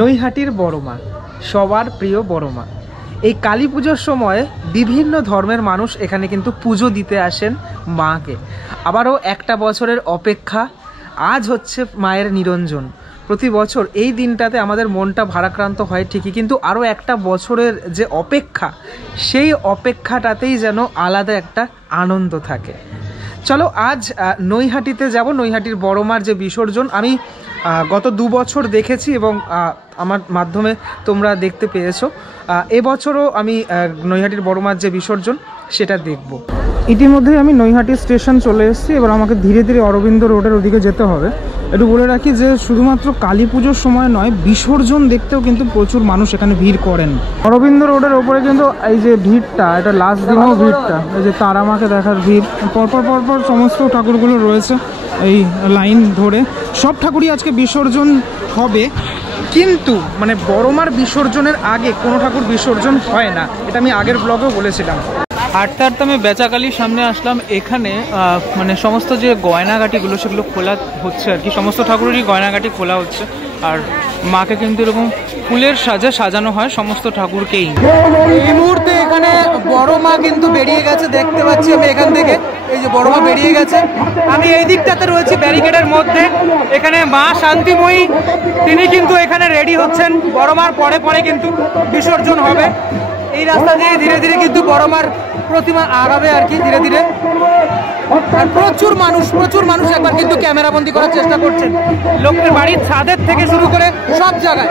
নৈহাটির বড় মা, সবার প্রিয় বড় মা। এই কালী পুজোর সময় বিভিন্ন ধর্মের মানুষ এখানে কিন্তু পুজো দিতে আসেন মাকে। আবারও একটা বছরের অপেক্ষা, আজ হচ্ছে মায়ের নিরঞ্জন। প্রতি বছর এই দিনটাতে আমাদের মনটা ভারাক্রান্ত হয় ঠিকই, কিন্তু আরও একটা বছরের যে অপেক্ষা, সেই অপেক্ষাটাতেই যেন আলাদা একটা আনন্দ থাকে। চলো আজ নৈহাটিতে যাব। নৈহাটির বড় মার যে বিসর্জন আমি গত 2 বছর দেখেছি এবং আমার মাধ্যমে তোমরা দেখতে পেয়েছো। এবছরও আমি নৈহাটির বড় মার যে বিসর্জন সেটা দেখব। ইতিমধ্যেই আমি নৈহাটি স্টেশন চলে এসেছি। এবার আমাকে ধীরে ধীরে অরবিন্দ রোডের ওদিকে যেতে হবে। একটু বলে রাখি যে শুধুমাত্র কালী পুজোর সময় নয়, বিসর্জন দেখতেও কিন্তু প্রচুর মানুষ এখানে ভিড় করেন। অরবিন্দ রোডের ওপরে কিন্তু এই যে ভিড়টা, এটা লাস্ট দিনেও ভিড়টা, এই যে তারা মাকে দেখার ভিড়, পরপর পরপর সমস্ত ঠাকুরগুলো রয়েছে এই লাইন ধরে। সব ঠাকুরই আজকে বিসর্জন হবে, কিন্তু মানে বড় মার বিসর্জনের আগে কোনো ঠাকুর বিসর্জন হয় না, এটা আমি আগের ব্লগেও বলেছিলাম। হাঁটতে হাঁটতে আমি বেচাকালির সামনে আসলাম। এখানে মানে সমস্ত যে গয়নাগাটিগুলো সেগুলো খোলা হচ্ছে আর কি, সমস্ত ঠাকুরেরই গয়নাগাটি খোলা হচ্ছে। আর মাকে কিন্তু এরকম ফুলের সাজে সাজানো হয় সমস্ত ঠাকুরকেই। এই মুহূর্তে এখানে বড় মা কিন্তু বেরিয়ে গেছে, দেখতে পাচ্ছি আমি এখান থেকে। এই যে বড় মা বেরিয়ে গেছে, আমি এই দিকটাতে রয়েছি ব্যারিকেডের মধ্যে। এখানে মা শান্তিময়ী তিনি কিন্তু এখানে রেডি হচ্ছেন। বড় মার পরে পরে কিন্তু বিসর্জন হবে। এই রাস্তা দিয়ে ধীরে ধীরে কিন্তু বড় মার প্রতিমা আগাবে আর কি, ধীরে ধীরে। আর প্রচুর মানুষ একবার কিন্তু ক্যামেরা বন্দি করার চেষ্টা করছেন, লোকের বাড়ির ছাদের থেকে শুরু করে সব জায়গায়।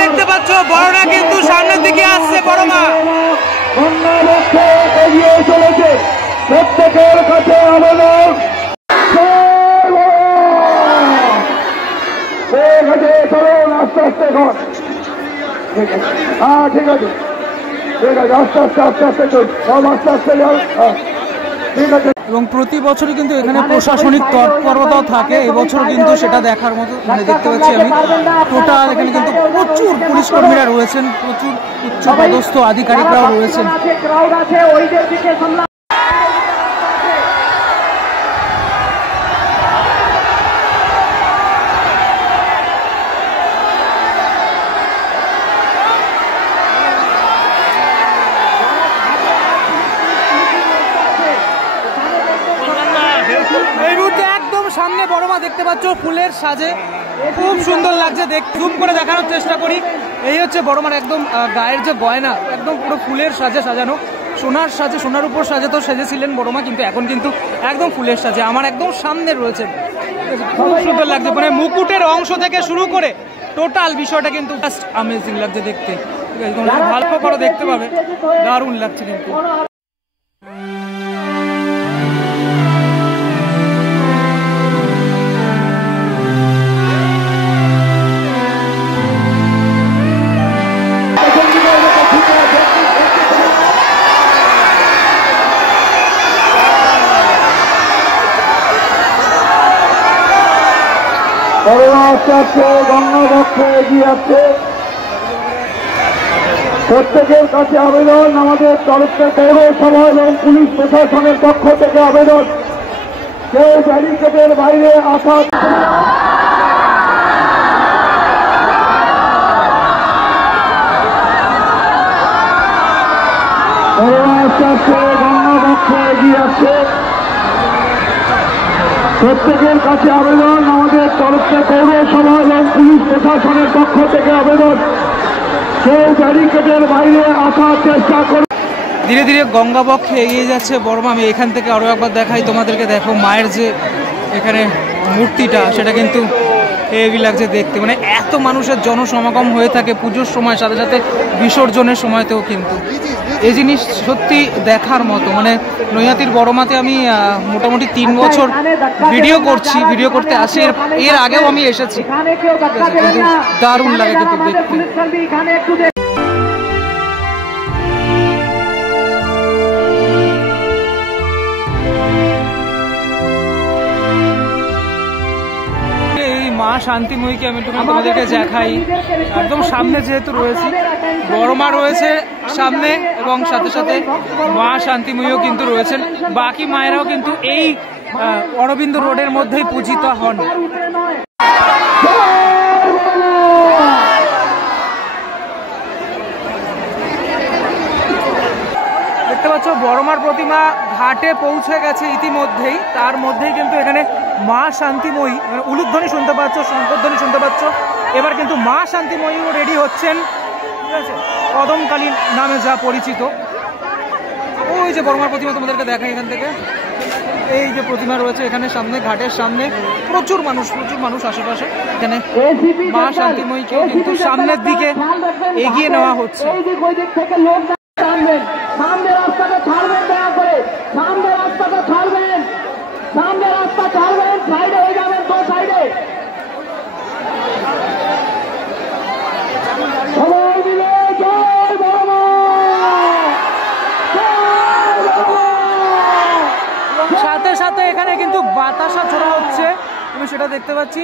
দেখতে পাচ্ছ বড়রা কিন্তু সামনের দিকে আসছে। বড় মা এগিয়ে চলেছে, প্রত্যেকের কাছে আবেদন আস্তে আস্তে ঘর। হ্যাঁ ঠিক আছে ঠিক আছে, আস্তে আস্তে আস্তে আস্তে সব আস্তে আস্তে যাও। ঠিক আছে। এবং প্রতি বছরই কিন্তু এখানে প্রশাসনিক তৎপরতাও থাকে। এবছর কিন্তু সেটা দেখার মতো মানে দেখতে পাচ্ছি আমি। টোটাল এখানে কিন্তু প্রচুর পুলিশ কর্মীরা রয়েছেন, প্রচুর উচ্চপদস্থ আধিকারিকরাও রয়েছেন। সামনে বড় মা দেখতে পাচ্ছ ফুলের সাজে, খুব সুন্দর লাগছে। জুম করে দেখানোর চেষ্টা করি। এই হচ্ছে বড় মার একদম গায়ের যে গয়না, একদম পুরো ফুলের সাজে সাজানো, সোনার সাজে, সোনার উপর সাজে তো সেজেছিলেন বড় মা, কিন্তু এখন কিন্তু একদম ফুলের সাজে আমার একদম সামনে রয়েছে। খুব সুন্দর লাগছে, মানে মুকুটের অংশ থেকে শুরু করে টোটাল বিষয়টা কিন্তু জাস্ট অ্যামেজিং লাগছে দেখতে। ভালো করে দেখতে পাবে, দারুণ লাগছে কিন্তু। গঙ্গাবক্ষে এগিয়ে আছে, প্রত্যেকের কাছে আবেদন, আমাদের তরফে পৌরসভা এবং পুলিশ প্রশাসনের পক্ষ থেকে আবেদন, কেউ ব্যারিকেডের বাইরে আসা। গঙ্গাবক্ষে এগিয়ে আছে, প্রত্যেকের কাছে আবেদন, আমাদের তরফে পৌরসভা এবং পুলিশ প্রশাসনের পক্ষ থেকে আবেদন, কেউ ব্যারিকেডের বাইরে আসার চেষ্টা করে। ধীরে ধীরে গঙ্গাবক্ষে এগিয়ে যাচ্ছে বড় মা। আমি এখান থেকে আরও একবার দেখাই তোমাদেরকে। দেখো মায়ের যে এখানে মূর্তিটা, সেটা কিন্তু হেভি লাগছে দেখতে, মানে এত মানুষের জনসমাগম হয়ে থাকে পুজোর সময়, সাথে সাথে বিসর্জনের সময়তেও কিন্তু এই জিনিস সত্যি দেখার মতো। মানে নৈহাটির বড়মাতে আমি মোটামুটি 3 বছর ভিডিও করছি, ভিডিও করতে আসি, এর আগেও আমি এসেছি, কিন্তু দারুণ লাগে কিন্তু দেখতে। মা শান্তিময়ীকে আমি তোমাদেরকে দেখাই, একদম সামনে যেহেতু রয়েছে, বড় মা রয়েছে সামনে এবং সাথে সাথে মা শান্তিময়ীও কিন্তু রয়েছেন। বাকি মায়েরাও কিন্তু এই অরবিন্দ রোডের মধ্যেই পূজিত হন। দেখতে পাচ্ছ বড়মার প্রতিমা ঘাটে পৌঁছে গেছে ইতিমধ্যেই, তার মধ্যেই কিন্তু এখানে মা শান্তিময়ী, মানে উলুধ্বনি শুনতে পাচ্ছ, শঙ্করধ্বনি শুনতে পাচ্ছ। এবার কিন্তু মা শান্তিময়ীও রেডি হচ্ছেন, ঠিক আছে, কদমকালী নামে যা পরিচিত। ওই যে বড়মার প্রতিমা তোমাদেরকে দেখাই এখান থেকে, এই যে প্রতিমা রয়েছে এখানে সামনে, ঘাটের সামনে প্রচুর মানুষ আশেপাশে। এখানে মা শান্তিময়ীকে কিন্তু সামনের দিকে এগিয়ে নেওয়া হচ্ছে। সামনে রাস্তাটা ছাড়বেন, দয়া করে সামনে রাস্তাটা ছাড়বেন, সামনে রাস্তা ছাড়বেন, সাইডে হয়ে যাবেন, তো সাইডে সবাই মিলে জয় বড় মা, সাথে সাথে এখানে কিন্তু বাতাসা ছোড়া হচ্ছে, আমি সেটা দেখতে পাচ্ছি।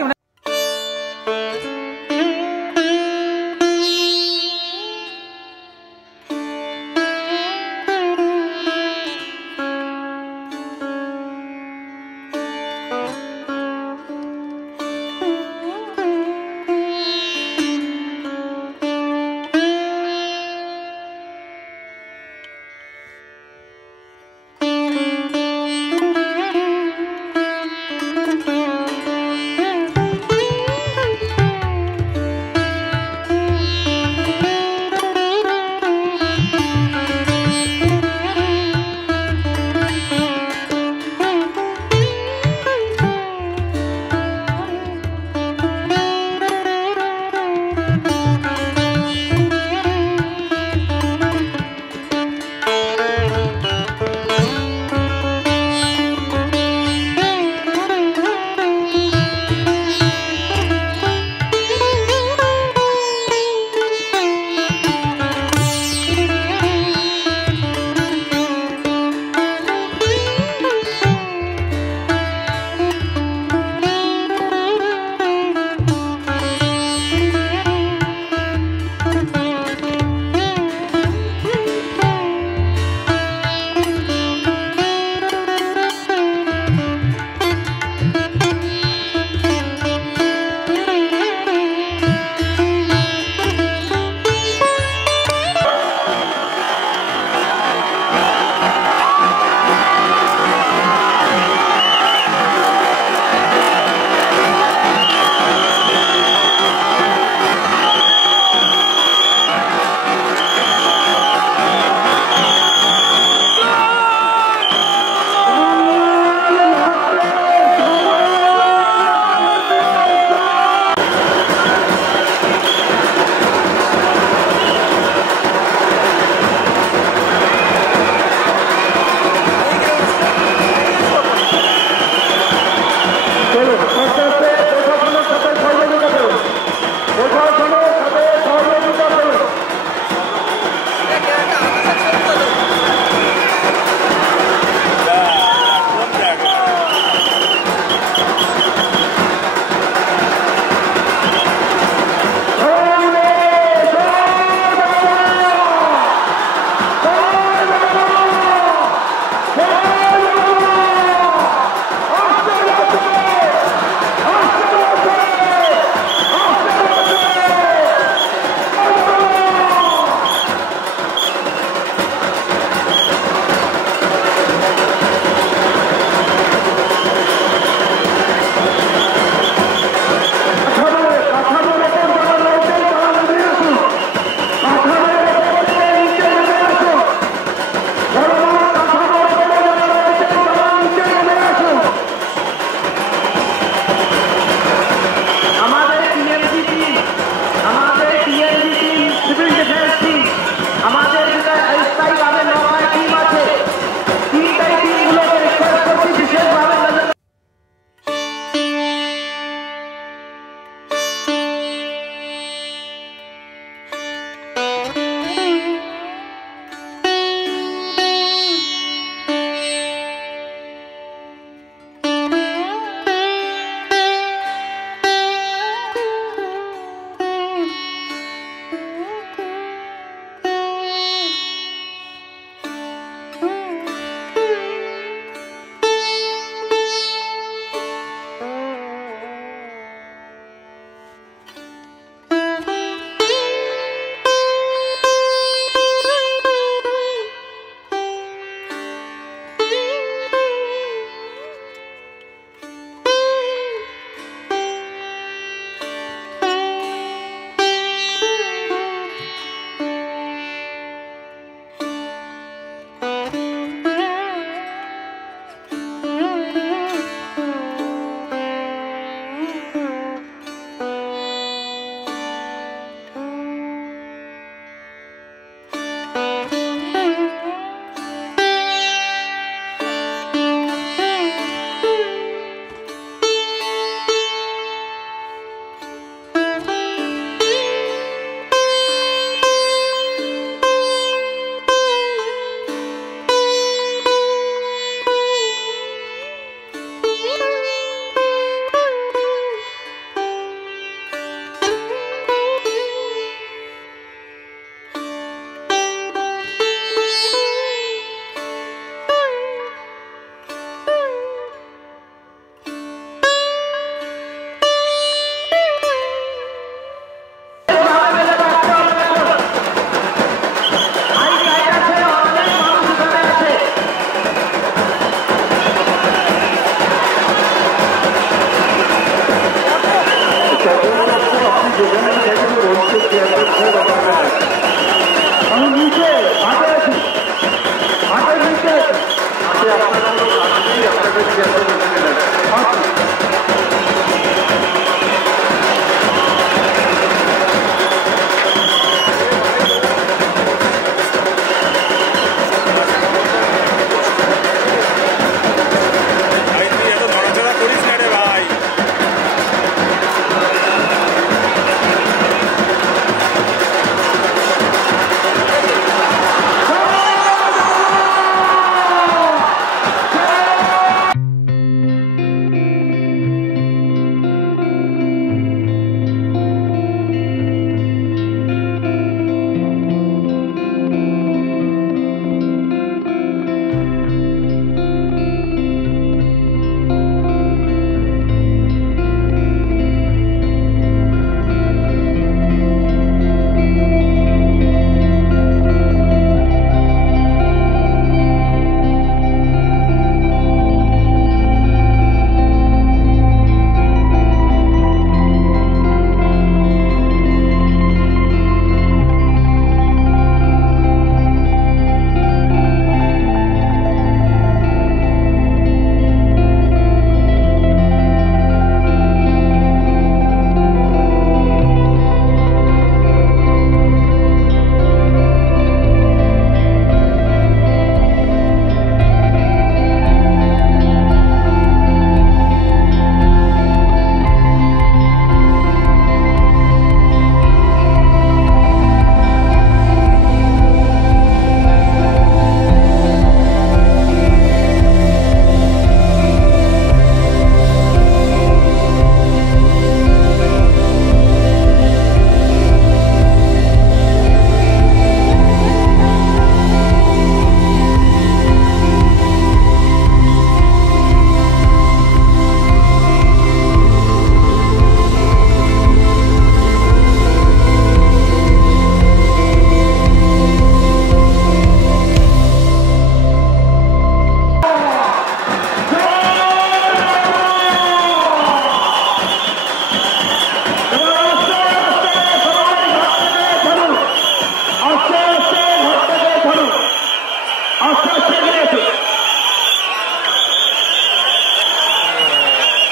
আস্তে আস্তে এগিয়ে আছে।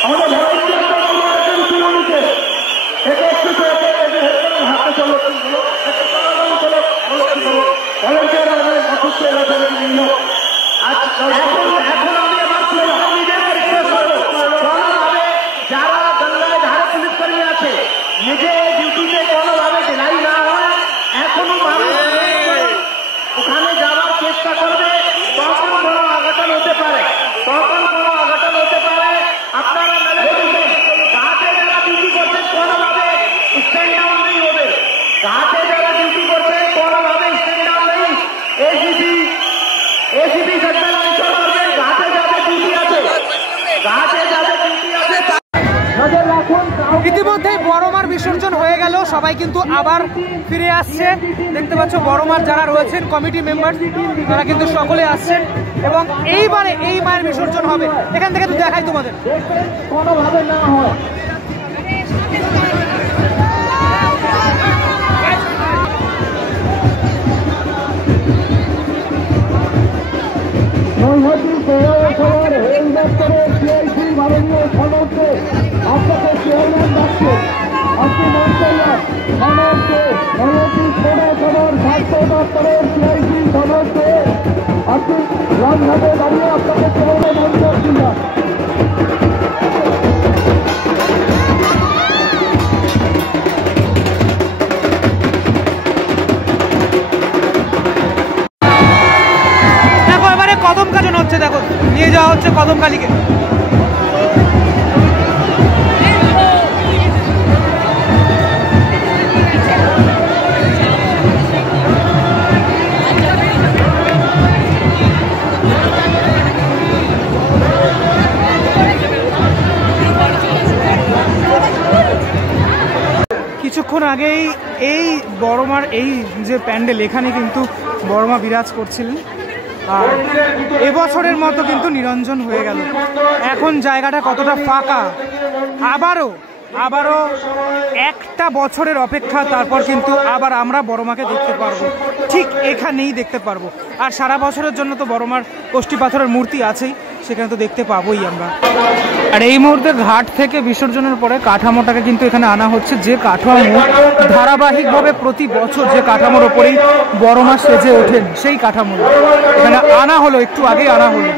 আমাদের হাতে চলো এখন আমি আমার যারা গঙ্গায় ধারে পুলিশ কর্মী আছে নিজে ডিউটিতে কোনোভাবে ঢিলাই না হয়, এখনো মানুষ ওখানে যাওয়ার চেষ্টা করবে, তখন বড় অঘটন হতে পারে, আপনারা ঘাটে যারা ডিউটি করছেন কোনোভাবে স্ট্যান্ড ডাউন নেই হবে, ঘাটে যারা ডিউটি করছেন কোনোভাবে স্ট্যান্ড ডাউন নেই। এসিপি সেক্টর অঞ্চল করবেন, ঘাটে যাদের ডিউটি আছে নজর রাখুন। ইতিমধ্যেই বড়মার বিসর্জন হয়ে গেল, সবাই কিন্তু আবার ফিরে আসছে। দেখতে পাচ্ছ বড়মার যারা রয়েছেন কমিটি মেম্বার তারা কিন্তু সকলে আসছেন এবং এইবারে এই মায়ের বিসর্জন হবে। এখান থেকে তো দেখাই তোমাদের কোনোভাবে না হয়। নৈহাটি পৌরসভার রেল দপ্তরের সিআইসি মাননীয় সনদকে আপনাকে চেয়ারম্যান ডাকছে, আপনি মন্ত্রীরা সনদকে নৈহাটি পৌরসভার স্বাস্থ্য দপ্তরের সিআইসি সনদকে আপনি রামঘাটে দাঁড়িয়ে আপনাকে চেয়ারম্যান মন্ত্রী না। কদম কাজন হচ্ছে, দেখো নিয়ে যাওয়া হচ্ছে কদমকালীকে। কিছুক্ষণ আগেই এই বড়মার এই যে প্যান্ডেল, এখানে কিন্তু বড়মা বিরাজ করছিলেন। আর এবছরের মতো কিন্তু নিরঞ্জন হয়ে গেল। এখন জায়গাটা কতটা ফাঁকা, আবারও একটা বছরের অপেক্ষা, তারপর কিন্তু আবার আমরা বড়মাকে দেখতে পারবো, ঠিক এখানেই দেখতে পারবো। আর সারা বছরের জন্য তো বড়মার কষ্টি পাথরের মূর্তি আছেই, সেখানে তো দেখতে পাবোই আমরা। আর এই মুহূর্তে ঘাট থেকে বিসর্জনের পরে কাঠামোটাকে কিন্তু এখানে আনা হচ্ছে, যে কাঠামো ধারাবাহিকভাবে প্রতি বছর যে কাঠামোর ওপরেই বড়মা সেজে ওঠেন, সেই কাঠামো এখানে আনা হলো, একটু আগেই আনা হলো।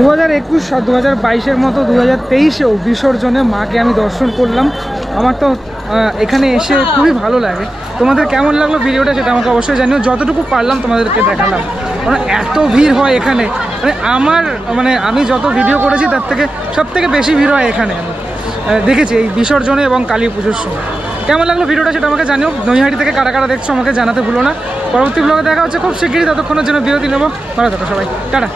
2021 আর 2022-এর মতো 2023-এও বিসর্জনে মাকে আমি দর্শন করলাম। আমার তো এখানে এসে খুবই ভালো লাগে। তোমাদের কেমন লাগলো ভিডিওটা সেটা আমাকে অবশ্যই জানিও। যতটুকু পারলাম তোমাদেরকে দেখালাম, মানে এত ভিড় হয় এখানে, মানে আমি যত ভিডিও করেছি তার থেকে সব থেকে বেশি ভিড় হয় এখানে আমি দেখেছি এই বিসর্জনে এবং কালী পুজোর সময়। কেমন লাগলো ভিডিওটা সেটা আমাকে জানিও। নৈহাটি থেকে কারা কারা দেখছো আমাকে জানাতে ভুলো না। পরবর্তী ব্লগে দেখা হচ্ছে খুব শিগগিরই, ততক্ষণের জন্য বিরতি নেবো। ভালো থাকো সবাই, টাটা।